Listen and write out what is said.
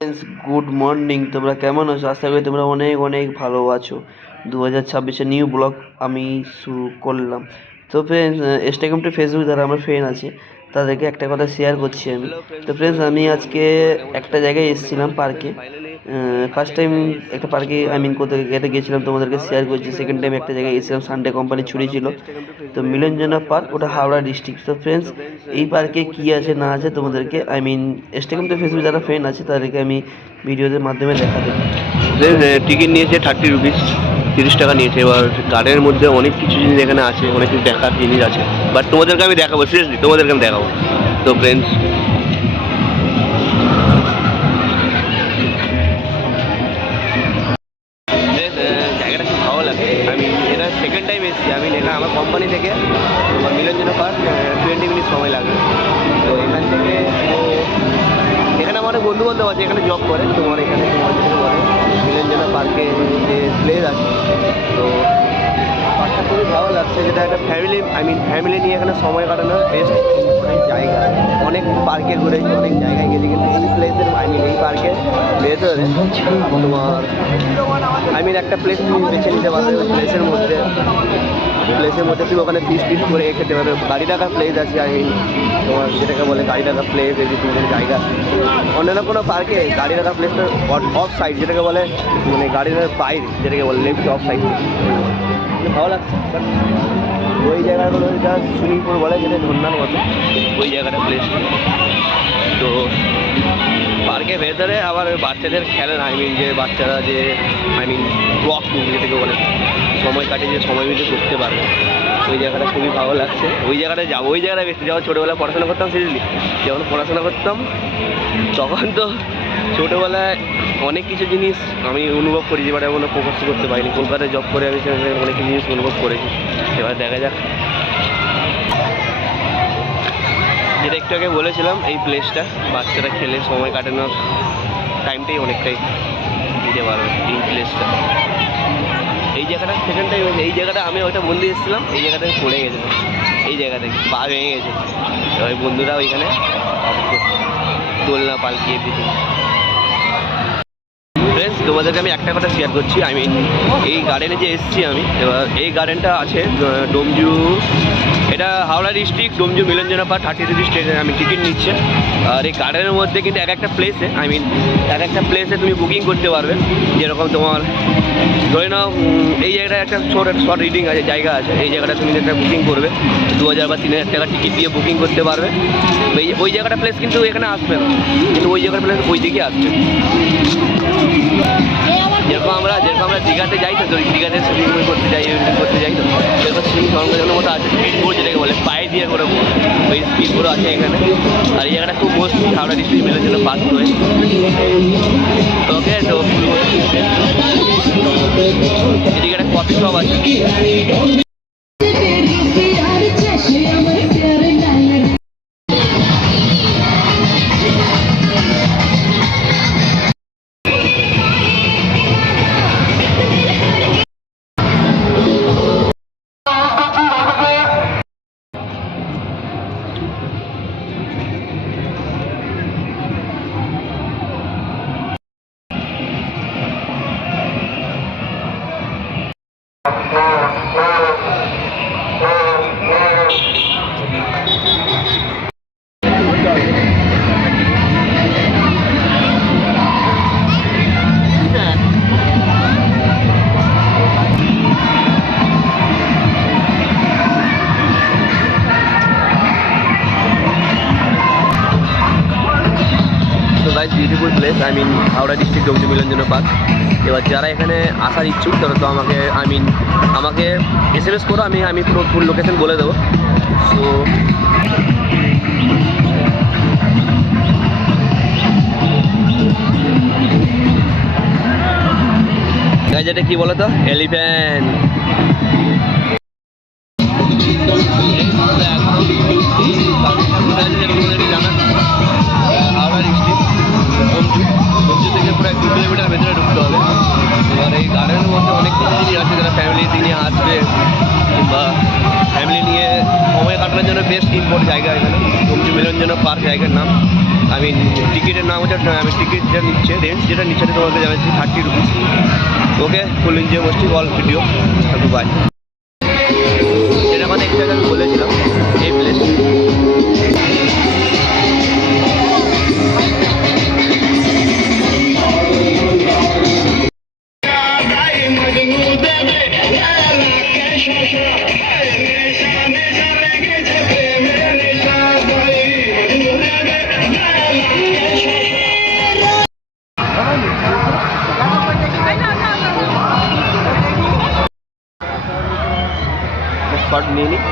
Friends good morning তোমরা কেমন আছো? আশা করি তোমরা অনেক অনেক ভালো আছো। দু হাজার ছাব্বিশে নিউ ব্লগ আমি শুরু করলাম। তো ফ্রেন্ডস ইনস্টাগ্রাম টু ফেসবুক যারা আমার ফ্রেন্ড আছে, তাদেরকে একটা কথা শেয়ার করছি আমি। তো ফ্রেন্ডস আমি আজকে একটা জায়গায় এসেছিলাম পার্কে ফার্স্ট টাইম একটা পার্কে আই মিন কোথাও গেটে গেছিলাম তোমাদেরকে শেয়ার করছি। সেকেন্ড টাইম একটা জায়গায় এসেছিলাম সানডে কোম্পানি ছুটি ছিল তো মিলনজনা পার্ক ওটা হাওড়া ডিস্ট্রিক্ট তো ফ্রেন্ডস এই পার্কে কী আছে, না আছে তোমাদেরকে আই মিন ইনস্টাগ্রাম তো ফেসবুক যারা ফ্রেন্ড আছে, তাদেরকে আমি ভিডিওদের মাধ্যমে দেখাতে টিকিট নিয়েছে থার্টি রুপিস তিরিশ টাকা নিয়েছে। এবার গার্ডেনের মধ্যে অনেক কিছু জিনিস এখানে আছে, অনেক কিছু দেখার জিনিস আছে। বাট তোমাদেরকে আমি দেখাবো সিরিয়াসলি তোমাদেরকে আমি দেখাবো। তো ফ্রেন্ডস বন্ধু বান্ধব আছে, এখানে জব করে তোমার এখানে তোমার করে। মিলনজনা পার্কে যে প্লেস আছে, তো পার্কটা খুবই ভালো লাগছে, যেটা একটা ফ্যামিলি আই মিন ফ্যামিলি নিয়ে এখানে সময় কাটানোর বেস্ট জায়গা। অনেক পার্কে ঘুরেছি, অনেক জায়গায় গেছি, কিন্তু এই প্লেসের আই মিন এই পার্কে ভেতরে তোমার আই মিন একটা প্লেস তুমি বেছে নিতে পারবে প্লেসের মধ্যে। প্লেসের মধ্যে তুমি ওখানে ফিস পিস করে খেতে পারবে। গাড়ি রাখার প্লেস আছে আই মিন তোমার যেটাকে বলে গাড়ি রাখার প্লেস এই যে জায়গা অন্যান্য কোনো পার্কে গাড়ি রাখার প্লেসটা অফ সাইড যেটাকে বলে মানে গাড়ি রাখার বাইরে যেটাকে বলে লেফট অফ সাইড ভালো লাগছে ওই জায়গাগুলো যেটা সুইমিং পুল বলে যেটা ঝর্নার মতো। ওই জায়গাটা প্লেস তো পার্কের ভেতরে আবার বাচ্চাদের খেলেন আই মিন যে বাচ্চারা যে আই মিন ব্লক যেটাকে বলে সময় কাটিয়ে যে সময় মিলে করতে পারবে। ওই জায়গাটা খুবই ভালো লাগছে। ওই জায়গাটা যাব, ওই জায়গাটা বেশি। যখন ছোটোবেলায় পড়াশোনা করতাম সিরিয়াসলি যখন পড়াশোনা করতাম, তখন তো ছোটোবেলায় অনেক কিছু জিনিস আমি অনুভব করি যেবার এখনও প্রকাশ করতে পারিনি। কলকাতায় জব করে আমি সেখানে অনেক কিছু জিনিস অনুভব করেছি। এবার দেখা যাক। যেটা একটু আগে বলেছিলাম, এই প্লেসটা বাচ্চারা খেলে সময় কাটানোর টাইমটাই অনেকটাই দিতে পারবে এই প্লেসটা জায়গাটা সেকেন্ড টাইম এই জায়গাটা আমি ওইটা বন্ধু এসেছিলাম, এই জায়গাটা পড়ে গেছিলাম এই জায়গা থেকে পা ভেঙে গেছে। ওই বন্ধুরা ওইখানে দোলনা পালকিয়ে এভরিথিং ফ্রেন্ডস তোমাদেরকে আমি একটা কথা শেয়ার করছি আই মিন এই গার্ডেনে যে এসেছি আমি, এবার এই গার্ডেনটা আছে ডোমজু, এটা Howrah district Domjur Milanjana park thirty rupees আমি টিকিট নিচ্ছে। আর এই গার্ডেনের মধ্যে কিন্তু এক একটা প্লেসে আই মিন এক একটা প্লেসে তুমি বুকিং করতে পারবে, যেরকম তোমার, ধরে নাও এই জায়গাটা একটা ছোট শর্ট রিডিং আছে, জায়গা আছে, এই জায়গাটা তুমি একটা বুকিং করবে, দু হাজার বা তিন হাজার টাকা টিকিট দিয়ে বুকিং করতে পারবে। ওই ওই জায়গাটা প্লেস কিন্তু এখানে আসবে না, কিন্তু ওই জায়গার প্লেস ওই দিকে আসবে। যেরকম আমরা যেরকম আমরা দীঘাতে যাই তো তো দীঘাতে সুইমিং করতে যাই করতে যাই তো সেরকম সুইমিং সরঞ্জামের মতো আছে স্পিড বোর্ড যেটাকে বলে, পায়ে দিয়ে করে ওই স্পিড বোর্ড আছে এখানে। আর এই জায়গাটা খুব মস্ত, হাওড়া ডিস্ট্রিক্ট মিলের জন্য পাস রয়েছে। ওকে তো এদিকে একটা কফি শপ আছে। তো place I mean Howrah district Domjur Milanjan park এবার যারা এখানে আসার ইচ্ছুক, তারা তো আমাকে আই মিন আমাকে এস এম এস করো, আমি আমি পুরো ফুল লোকেশন বলে দেবো। সো এটা কি বলো তো এলিফ্যান্ট বেস্ট ইম্পোর্ট জায়গা এখানে। কমজু মিলঞ্জন পার্ক জায়গার নাম। আমি টিকিটের নাম হচ্ছে আমি টিকিট যেটা নিচ্ছে রেন্ট যেটা নিচ্ছে তোমাকে জানাচ্ছি thirty rupees okay full enjoy mostly all video by short নিয়ে নিই